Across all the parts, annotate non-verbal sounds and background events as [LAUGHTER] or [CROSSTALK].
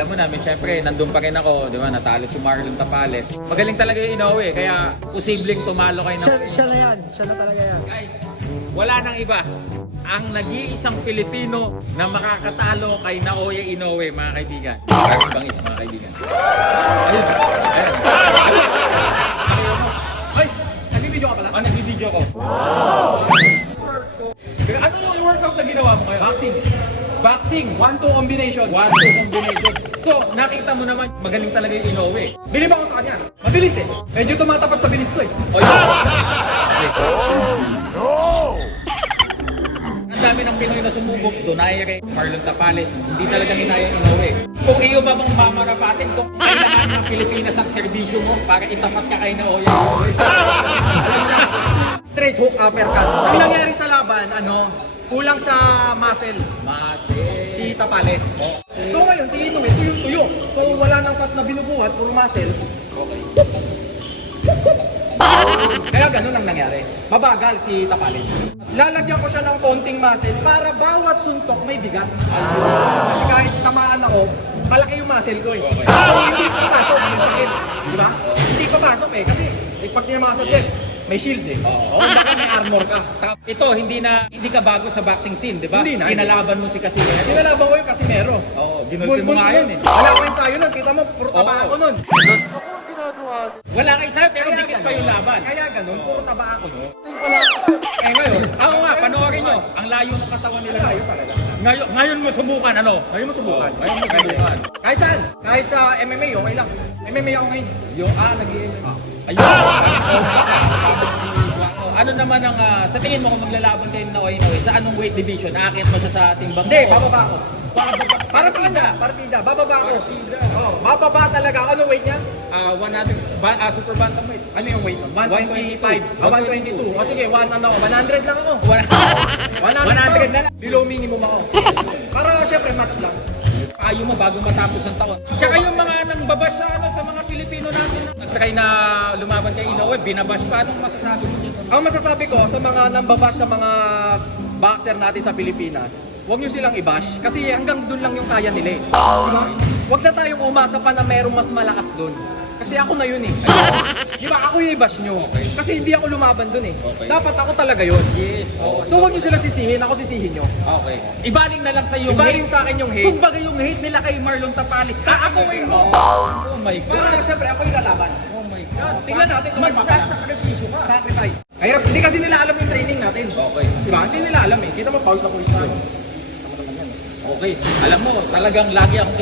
alam mo namin, syempre, nandun pa rin ako, di ba, natalo si Marlon Tapales. Magaling talaga yung Inoue, kaya posibleng tumalo kayo ng... Siya, siya na yan. Siya na talaga yan. Guys, wala nang iba. Ang nag-iisang Pilipino na makakatalo kay Naoya Inoue, mga kaibigan. Marvin Bangis, mga kaibigan. Ayun, ayun. Ay, nagbibideo ka pala? Oh, nagbibideo ko. Wow! Ano yung workout na ginawa mo ngayon? Boxing. Boxing. 1-2 combination. One, two combination. So, nakita mo naman, magaling talaga yung Inoue. Bilib ako sa kanya. Mabilis eh. Medyo tumatapat sa bilis ko eh. [LAUGHS] O yun. Ang dami ng Pinoy na sumubok, Donaire, Marlon Tapales, hindi talaga hinaya yung Inoue. Kung iyo ba mong mamarapatin kung kailangan ng Pilipinas ang serbisyo mo para itapat ka kay Naoya Inoue. [LAUGHS] Straight hook uppercut. Ang nangyari sa laban, ano, kulang sa muscle Mase. si Tapales. So ngayon, si Inoue, tuyong-tuyo. So wala nang fats na binubuhat, puro muscle. Kaya ganun ang nangyari. Mabagal si Tapales. Lalagyan ko siya ng konting muscle para bawat suntok may bigat. Kasi kahit tamaan ako, malaki yung muscle ko eh. So hindi papasok, may sakit. Di ba? Hindi papasok eh. Kasi eh, pag tinama ka sa chest, may shield eh. Oo. baka may armor ka. Ito, hindi na hindi ka bago sa boxing scene, di ba? Hindi na. Kinalaban mo si Casimero. Kinalaban ko yung Casimero. Oo, ginulpi mo nga yun eh. Wala ko ensayo nun. Kita mo, puro taba Oo. ako nun. Wala kang isa, pero Kaya dikit pa ganun. yung laban. Kaya ganun, puro taba ako nun. Eh ngayon, ako nga, panoorin nyo, ang layo ng katawan nila. Layo talaga. Ngayon, ngayon mo subukan, ano? Ngayon mo subukan. Ngayon mo subukan. Kahit saan. Kahit sa MMA, okay lang. MMA ako ngayon. Yung, ah, nag Ayun. [LAUGHS] Oh, ano naman ang, ah, sa tingin mo kung maglalaban kayo na Oy Noy, sa anong weight division? Aakit mo siya sa timbang Hindi, bababa ako. Para, Para sa kanya, partida. Bababa ako. Partida. Oo, bababa talaga. Ano weight niya? Ah, 100, ba, ah, super bantamweight. Ano yung weight nun? 125. 122. Ah, 122. O sige, 1 ano ako. 100 lang ako. 100 [LAUGHS] na lang. Below minimum ako. Para syempre match lang. Ayaw mo bago matapos ang taon. Tsaka yung mga nang babash sa, ano, sa mga Pilipino natin, nag-try na lumaban kay Inoue, binabash pa. Anong masasabi mo? Ang masasabi ko sa mga nambabash sa mga boxer natin sa Pilipinas, huwag nyo silang i-bash kasi hanggang dun lang yung kaya nila eh. Diba? Huwag na tayong umasa pa na merong mas malakas dun. Kasi ako na yun eh. [LAUGHS] Di ba? Ako yung i-bash nyo. Kasi hindi ako lumaban dun eh. Okay. Dapat ako talaga yun. Yes. Oh, So huwag nyo sila sisihin, ako sisihin nyo. Okay. Ibaling na lang sa yung Ibaling hate. sa akin yung hate. Kumbaga yung hate nila kay Marlon Tapales, sa ako mo. Oh my Para God. syempre ako yung lalaban. Oh my God. Tingnan natin kung Magsasakripisyo ka. Sacrifice. Kahirap. Hindi kasi nila alam yung training natin. Okay. Di ba? Hindi nila alam eh. Kita mo, pause na pause tayo. Okay. Alam mo, talagang lagi akong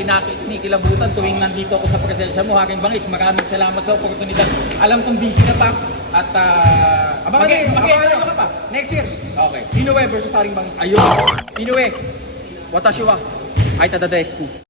kinikilabutan tuwing nandito ako sa presensya mo. Haring Bangis, maraming salamat sa oportunidad. Alam kong busy ka pa. At uh, nyo, abangan nyo. ka pa. Next year, Okay. Inoue versus Haring Bangis. Ayun. Inoue, watashi wa, aita desu.